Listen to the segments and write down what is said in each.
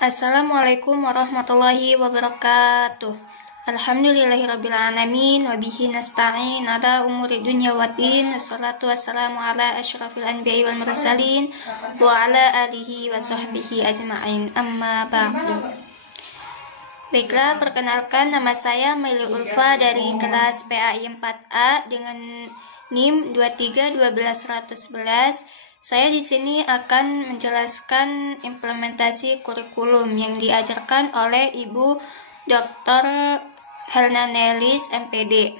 Assalamualaikum warahmatullahi wabarakatuh. Alhamdulillahirrabbilalamin. Wabihi nasta'in ala umuri dunya waddin. Wassalatu wassalamu ala asyrafil anbiya'i wal mursalin wa ala alihi wa sahbihi ajma'in. Amma ba'du. Baiklah, perkenalkan, nama saya Maili Ulfa dari kelas PAI 4A dengan NIM 2312111. Saya di sini akan menjelaskan implementasi kurikulum yang diajarkan oleh Ibu Dr. Helna Nelis, MPD.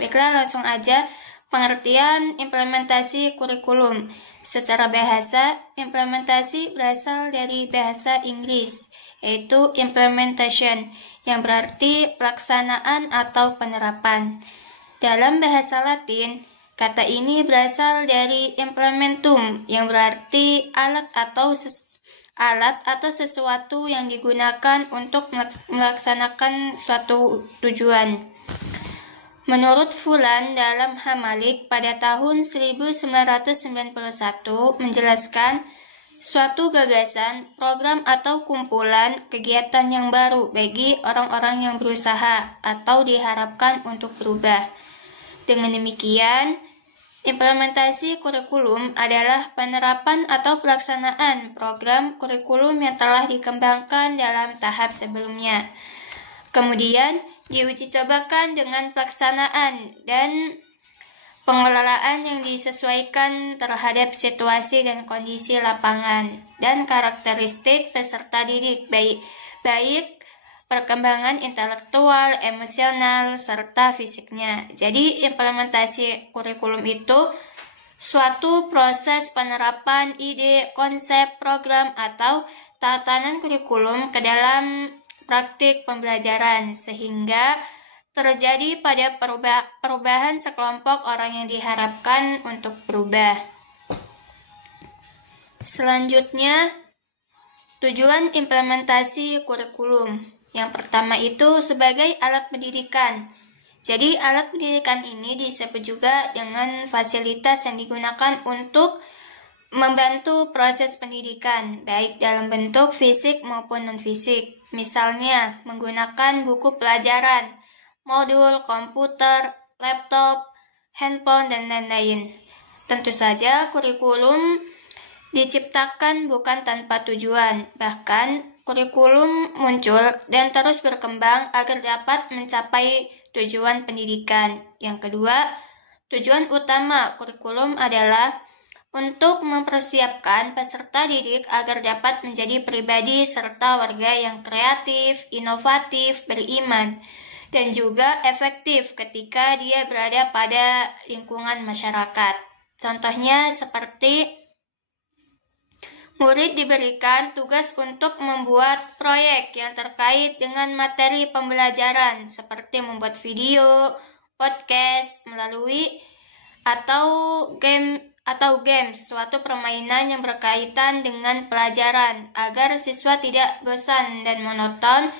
Baiklah, langsung aja. Pengertian implementasi kurikulum. Secara bahasa, implementasi berasal dari bahasa Inggris, yaitu implementation, yang berarti pelaksanaan atau penerapan. Dalam bahasa Latin, kata ini berasal dari implementum, yang berarti alat atau sesuatu yang digunakan untuk melaksanakan suatu tujuan. Menurut Fulan dalam Hamalik pada tahun 1991 menjelaskan suatu gagasan, program atau kumpulan kegiatan yang baru bagi orang-orang yang berusaha atau diharapkan untuk berubah. Dengan demikian, implementasi kurikulum adalah penerapan atau pelaksanaan program kurikulum yang telah dikembangkan dalam tahap sebelumnya. Kemudian, diuji cobakan dengan pelaksanaan dan pengelolaan yang disesuaikan terhadap situasi dan kondisi lapangan dan karakteristik peserta didik, baik perkembangan intelektual, emosional, serta fisiknya. Jadi, implementasi kurikulum itu suatu proses penerapan ide, konsep, program, atau tatanan kurikulum ke dalam praktik pembelajaran, sehingga terjadi pada perubahan sekelompok orang yang diharapkan untuk berubah. Selanjutnya, tujuan implementasi kurikulum. Yang pertama itu sebagai alat pendidikan. Jadi alat pendidikan ini disebut juga dengan fasilitas yang digunakan untuk membantu proses pendidikan, baik dalam bentuk fisik maupun non-fisik. Misalnya menggunakan buku pelajaran, modul, komputer, laptop, handphone, dan lain-lain. Tentu saja kurikulum diciptakan bukan tanpa tujuan, bahkan kurikulum muncul dan terus berkembang agar dapat mencapai tujuan pendidikan. Yang kedua, tujuan utama kurikulum adalah untuk mempersiapkan peserta didik agar dapat menjadi pribadi serta warga yang kreatif, inovatif, beriman, dan juga efektif ketika dia berada pada lingkungan masyarakat. Contohnya seperti murid diberikan tugas untuk membuat proyek yang terkait dengan materi pembelajaran seperti membuat video, podcast, melalui game, suatu permainan yang berkaitan dengan pelajaran agar siswa tidak bosan dan monoton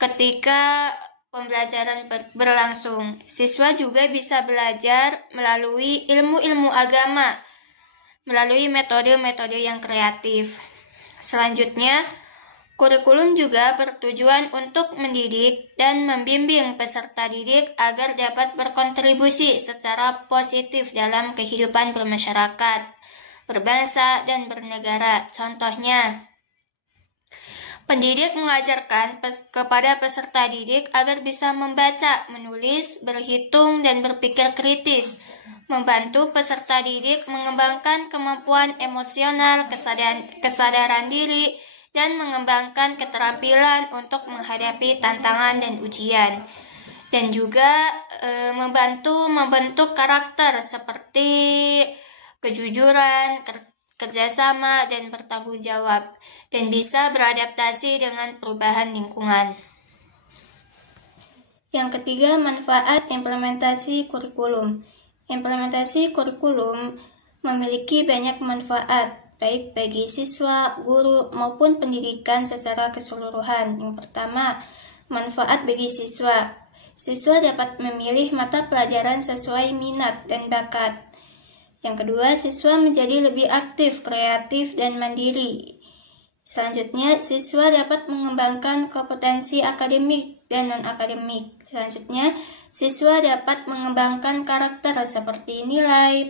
ketika pembelajaran berlangsung. Siswa juga bisa belajar melalui ilmu-ilmu agama melalui metode-metode yang kreatif. Selanjutnya, kurikulum juga bertujuan untuk mendidik dan membimbing peserta didik agar dapat berkontribusi secara positif dalam kehidupan bermasyarakat, berbangsa, dan bernegara. Contohnya, pendidik mengajarkan kepada peserta didik agar bisa membaca, menulis, berhitung, dan berpikir kritis, membantu peserta didik mengembangkan kemampuan emosional, kesadaran diri, dan mengembangkan keterampilan untuk menghadapi tantangan dan ujian. Dan juga membantu membentuk karakter seperti kejujuran, kerjasama, dan bertanggung jawab, dan bisa beradaptasi dengan perubahan lingkungan. Yang ketiga, manfaat implementasi kurikulum. Implementasi kurikulum memiliki banyak manfaat, baik bagi siswa, guru, maupun pendidikan secara keseluruhan. Yang pertama, manfaat bagi siswa. Siswa dapat memilih mata pelajaran sesuai minat dan bakat. Yang kedua, siswa menjadi lebih aktif, kreatif, dan mandiri. Selanjutnya, siswa dapat mengembangkan kompetensi akademik dan non-akademik. Selanjutnya, siswa dapat mengembangkan karakter seperti nilai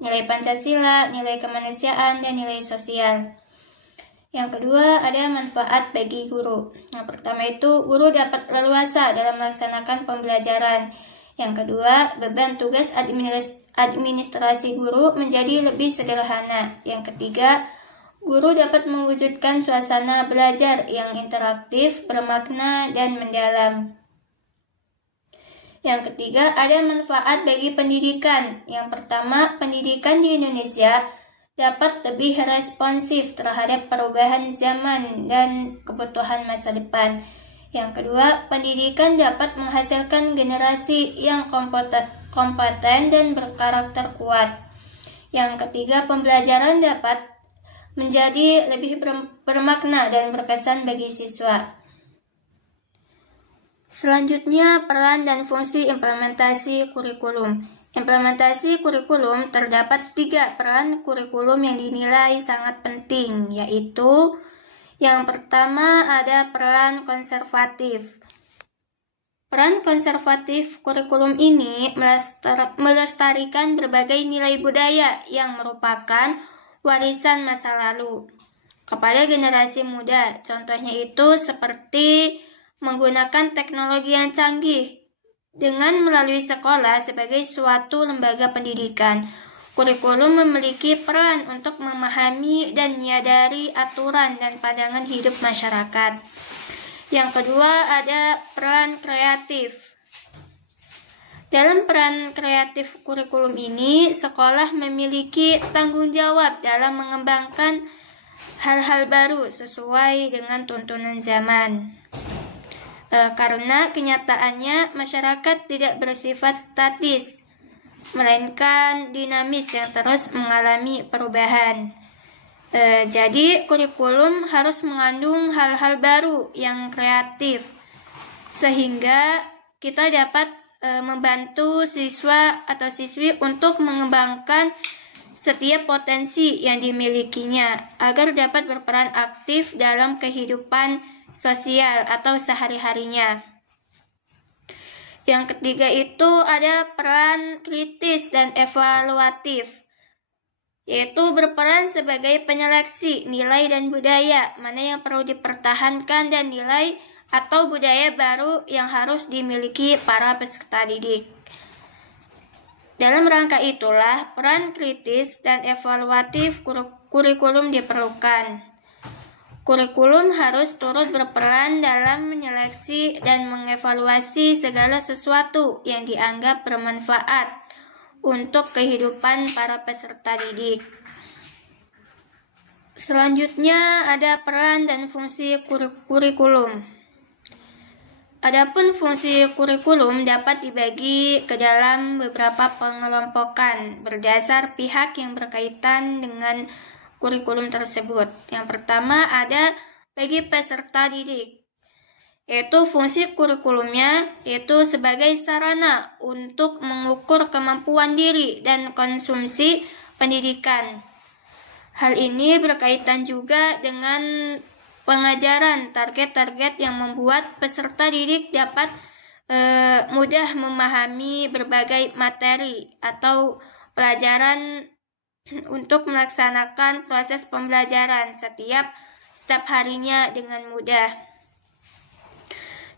Pancasila, nilai kemanusiaan, dan nilai sosial. Yang kedua, ada manfaat bagi guru. Yang pertama itu, guru dapat leluasa dalam melaksanakan pembelajaran. Yang kedua, beban tugas administrasi guru menjadi lebih sederhana. Yang ketiga, guru dapat mewujudkan suasana belajar yang interaktif, bermakna, dan mendalam. Yang ketiga, ada manfaat bagi pendidikan. Yang pertama, pendidikan di Indonesia dapat lebih responsif terhadap perubahan zaman dan kebutuhan masa depan. Yang kedua, pendidikan dapat menghasilkan generasi yang kompeten dan berkarakter kuat. Yang ketiga, pembelajaran dapat menjadi lebih bermakna dan berkesan bagi siswa. Selanjutnya, peran dan fungsi implementasi kurikulum. Implementasi kurikulum terdapat 3 peran kurikulum yang dinilai sangat penting, yaitu yang pertama ada peran konservatif. Peran konservatif kurikulum ini melestarikan berbagai nilai budaya yang merupakan warisan masa lalu kepada generasi muda. Contohnya itu seperti menggunakan teknologi yang canggih dengan melalui sekolah sebagai suatu lembaga pendidikan. Kurikulum memiliki peran untuk memahami dan menyadari aturan dan pandangan hidup masyarakat. Yang kedua ada peran kreatif. Dalam peran kreatif kurikulum ini, sekolah memiliki tanggung jawab dalam mengembangkan hal-hal baru sesuai dengan tuntunan zaman. Karena kenyataannya masyarakat tidak bersifat statis, melainkan dinamis yang terus mengalami perubahan. Jadi kurikulum harus mengandung hal-hal baru yang kreatif, sehingga kita dapat membantu siswa atau siswi untuk mengembangkan setiap potensi yang dimilikinya agar dapat berperan aktif dalam kehidupan sosial atau sehari-harinya. Yang ketiga itu ada peran kritis dan evaluatif, yaitu berperan sebagai penyeleksi nilai dan budaya mana yang perlu dipertahankan dan nilai atau budaya baru yang harus dimiliki para peserta didik. Dalam rangka itulah peran kritis dan evaluatif kurikulum diperlukan. Kurikulum harus turut berperan dalam menyeleksi dan mengevaluasi segala sesuatu yang dianggap bermanfaat untuk kehidupan para peserta didik. Selanjutnya ada peran dan fungsi kurikulum. Adapun fungsi kurikulum dapat dibagi ke dalam beberapa pengelompokan berdasar pihak yang berkaitan dengan kurikulum tersebut. Yang pertama ada bagi peserta didik, yaitu fungsi kurikulumnya yaitu sebagai sarana untuk mengukur kemampuan diri dan konsumsi pendidikan. Hal ini berkaitan juga dengan pengajaran target-target yang membuat peserta didik dapat mudah memahami berbagai materi atau pelajaran untuk melaksanakan proses pembelajaran setiap harinya dengan mudah.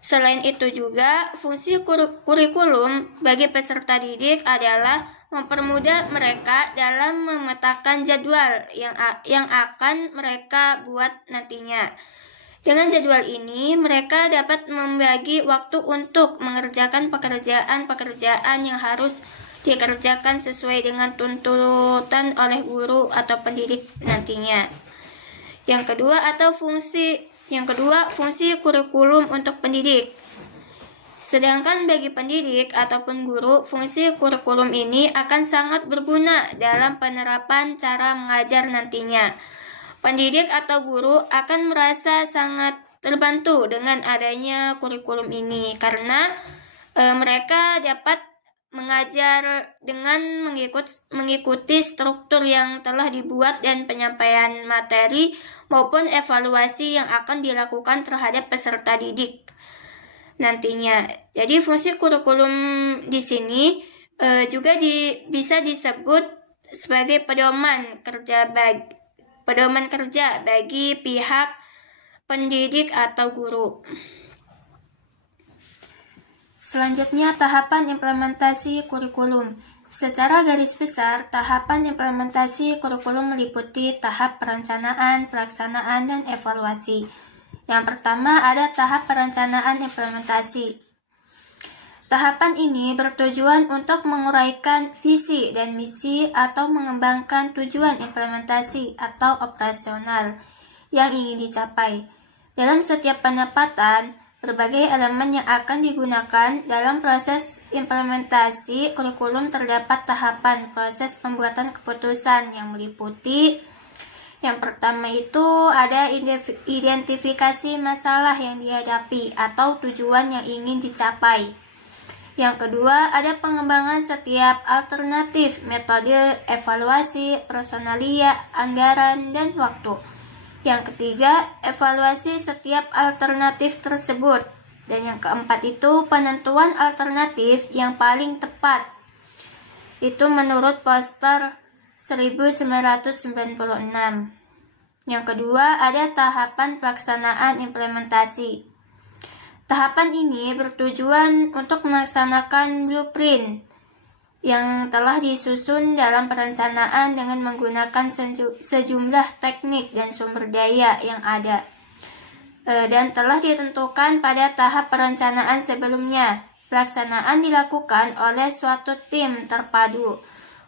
Selain itu juga, fungsi kurikulum bagi peserta didik adalah mempermudah mereka dalam memetakan jadwal yang akan mereka buat nantinya. Dengan jadwal ini, mereka dapat membagi waktu untuk mengerjakan pekerjaan-pekerjaan yang harus dikerjakan sesuai dengan tuntutan oleh guru atau pendidik nantinya. Yang kedua, fungsi kurikulum untuk pendidik. Sedangkan bagi pendidik ataupun guru, fungsi kurikulum ini akan sangat berguna dalam penerapan cara mengajar nantinya. Pendidik atau guru akan merasa sangat terbantu dengan adanya kurikulum ini karena mereka dapat mengajar dengan mengikuti struktur yang telah dibuat dan penyampaian materi maupun evaluasi yang akan dilakukan terhadap peserta didik nantinya. Jadi fungsi kurikulum di sini juga bisa disebut sebagai pedoman kerja bagi pihak pendidik atau guru. Selanjutnya, tahapan implementasi kurikulum. Secara garis besar, tahapan implementasi kurikulum meliputi tahap perencanaan, pelaksanaan, dan evaluasi. Yang pertama ada tahap perencanaan implementasi. Tahapan ini bertujuan untuk menguraikan visi dan misi atau mengembangkan tujuan implementasi atau operasional yang ingin dicapai. Dalam setiap penempatan, berbagai elemen yang akan digunakan dalam proses implementasi kurikulum terdapat tahapan proses pembuatan keputusan yang meliputi yang pertama itu ada identifikasi masalah yang dihadapi atau tujuan yang ingin dicapai. Yang kedua ada pengembangan setiap alternatif, metode, evaluasi, personalia, anggaran, dan waktu. Yang ketiga, evaluasi setiap alternatif tersebut. Dan yang keempat itu penentuan alternatif yang paling tepat. Itu menurut poster 1996. Yang kedua, ada tahapan pelaksanaan implementasi. Tahapan ini bertujuan untuk melaksanakan blueprint yang telah disusun dalam perencanaan dengan menggunakan sejumlah teknik dan sumber daya yang ada dan telah ditentukan pada tahap perencanaan sebelumnya. Pelaksanaan dilakukan oleh suatu tim terpadu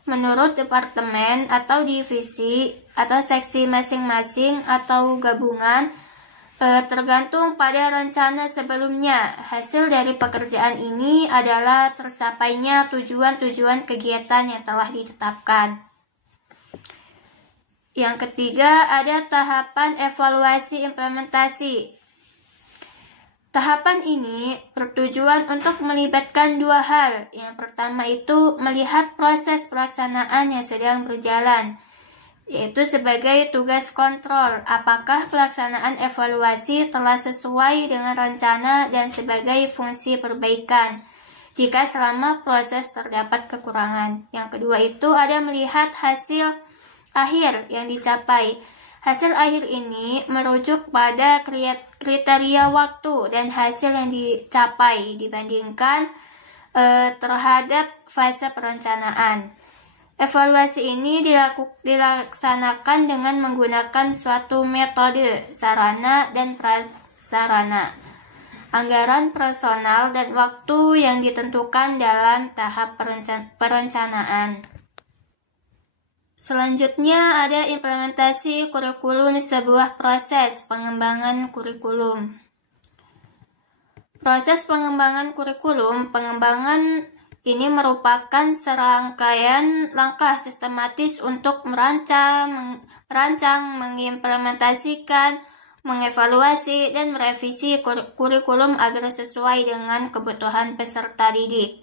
menurut departemen atau divisi atau seksi masing-masing atau gabungan tergantung pada rencana sebelumnya. Hasil dari pekerjaan ini adalah tercapainya tujuan-tujuan kegiatan yang telah ditetapkan. Yang ketiga, ada tahapan evaluasi implementasi. Tahapan ini bertujuan untuk melibatkan dua hal. Yang pertama itu melihat proses pelaksanaan yang sedang berjalan, yaitu sebagai tugas kontrol apakah pelaksanaan evaluasi telah sesuai dengan rencana dan sebagai fungsi perbaikan jika selama proses terdapat kekurangan. Yang kedua itu ada melihat hasil akhir yang dicapai. Hasil akhir ini merujuk pada kriteria waktu dan hasil yang dicapai dibandingkan terhadap fase perencanaan. Evaluasi ini dilaksanakan dengan menggunakan suatu metode, sarana, dan prasarana, anggaran, personal, dan waktu yang ditentukan dalam tahap perencanaan. Selanjutnya ada implementasi kurikulum, sebuah proses pengembangan kurikulum. Proses pengembangan kurikulum, pengembangan ini merupakan serangkaian langkah sistematis untuk merancang, mengimplementasikan, mengevaluasi, dan merevisi kurikulum agar sesuai dengan kebutuhan peserta didik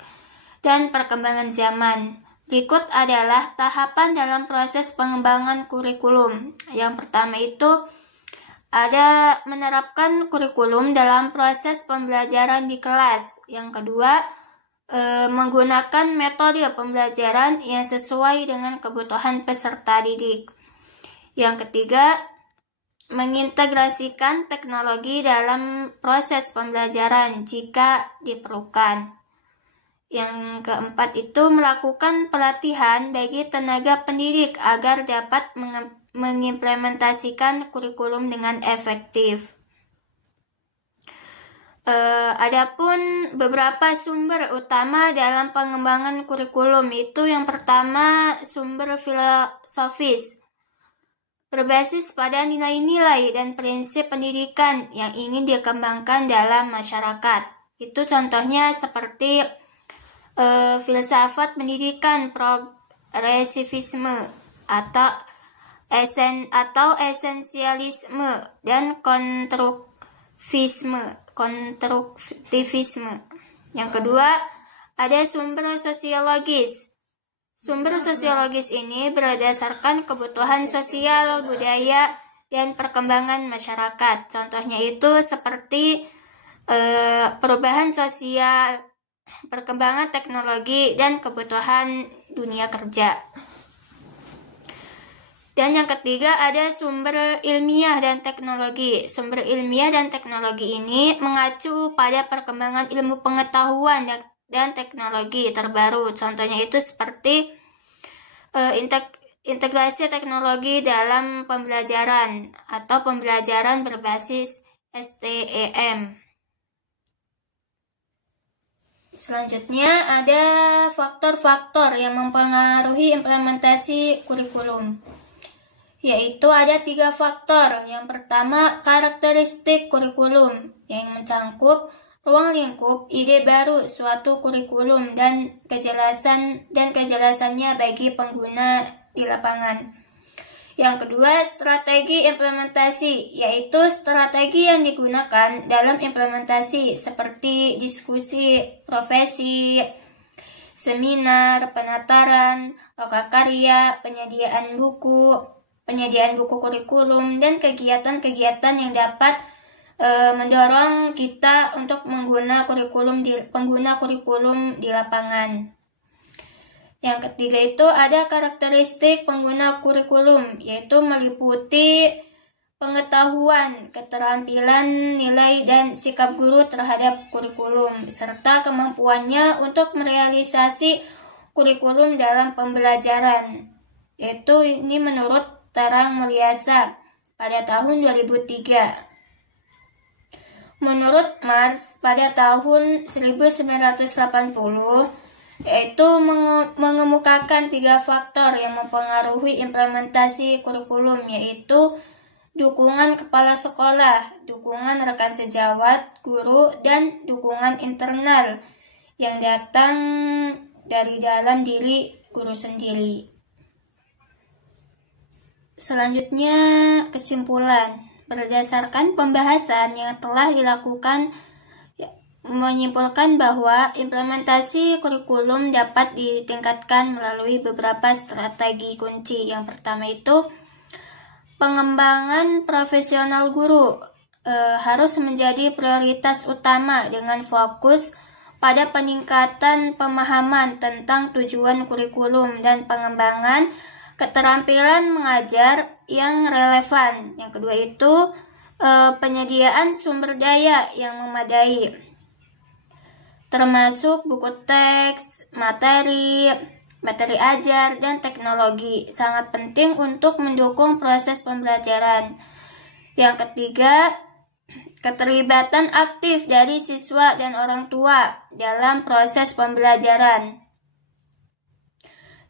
dan perkembangan zaman. Berikut adalah tahapan dalam proses pengembangan kurikulum. Yang pertama itu ada menerapkan kurikulum dalam proses pembelajaran di kelas. Yang kedua, menggunakan metode pembelajaran yang sesuai dengan kebutuhan peserta didik. Yang ketiga, mengintegrasikan teknologi dalam proses pembelajaran jika diperlukan. Yang keempat itu melakukan pelatihan bagi tenaga pendidik agar dapat mengimplementasikan kurikulum dengan efektif. Adapun beberapa sumber utama dalam pengembangan kurikulum itu yang pertama sumber filosofis, berbasis pada nilai-nilai dan prinsip pendidikan yang ingin dikembangkan dalam masyarakat. Itu contohnya seperti filsafat pendidikan progresivisme atau esensialisme dan konstruktivisme. Yang kedua, ada sumber sosiologis. Sumber sosiologis ini berdasarkan kebutuhan sosial, budaya, dan perkembangan masyarakat. Contohnya itu seperti perubahan sosial, perkembangan teknologi, dan kebutuhan dunia kerja. Dan yang ketiga ada sumber ilmiah dan teknologi. Sumber ilmiah dan teknologi ini mengacu pada perkembangan ilmu pengetahuan dan teknologi terbaru. Contohnya itu seperti integrasi teknologi dalam pembelajaran atau pembelajaran berbasis STEM. Selanjutnya ada faktor-faktor yang mempengaruhi implementasi kurikulum, yaitu ada 3 faktor. Yang pertama, karakteristik kurikulum yang mencangkup ruang lingkup ide baru suatu kurikulum dan kejelasannya bagi pengguna di lapangan. Yang kedua, strategi implementasi, yaitu strategi yang digunakan dalam implementasi seperti diskusi profesi, seminar, penataran, lokakarya, penyediaan buku kurikulum, dan kegiatan-kegiatan yang dapat mendorong kita untuk pengguna kurikulum di lapangan. Yang ketiga itu ada karakteristik pengguna kurikulum, yaitu meliputi pengetahuan, keterampilan, nilai, dan sikap guru terhadap kurikulum, serta kemampuannya untuk merealisasi kurikulum dalam pembelajaran. Yaitu ini menurut Tarang Mulyasa pada tahun 2003. Menurut Marx pada tahun 1980, yaitu mengemukakan 3 faktor yang mempengaruhi implementasi kurikulum, yaitu dukungan kepala sekolah, dukungan rekan sejawat, guru, dan dukungan internal yang datang dari dalam diri guru sendiri. Selanjutnya, kesimpulan. Berdasarkan pembahasan yang telah dilakukan, menyimpulkan bahwa implementasi kurikulum dapat ditingkatkan melalui beberapa strategi kunci. Yang pertama itu pengembangan profesional guru harus menjadi prioritas utama dengan fokus pada peningkatan pemahaman tentang tujuan kurikulum dan pengembangan keterampilan mengajar yang relevan. Yang kedua itu penyediaan sumber daya yang memadai, termasuk buku teks, materi ajar, dan teknologi, sangat penting untuk mendukung proses pembelajaran. Yang ketiga, keterlibatan aktif dari siswa dan orang tua dalam proses pembelajaran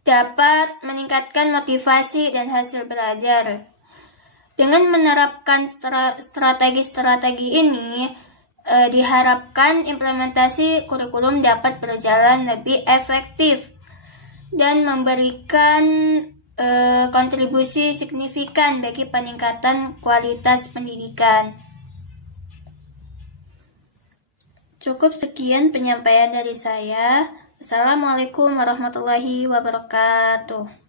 dapat meningkatkan motivasi dan hasil belajar. Dengan menerapkan strategi-strategi ini, diharapkan implementasi kurikulum dapat berjalan lebih efektif dan memberikan kontribusi signifikan bagi peningkatan kualitas pendidikan. Cukup sekian penyampaian dari saya. Assalamualaikum warahmatullahi wabarakatuh.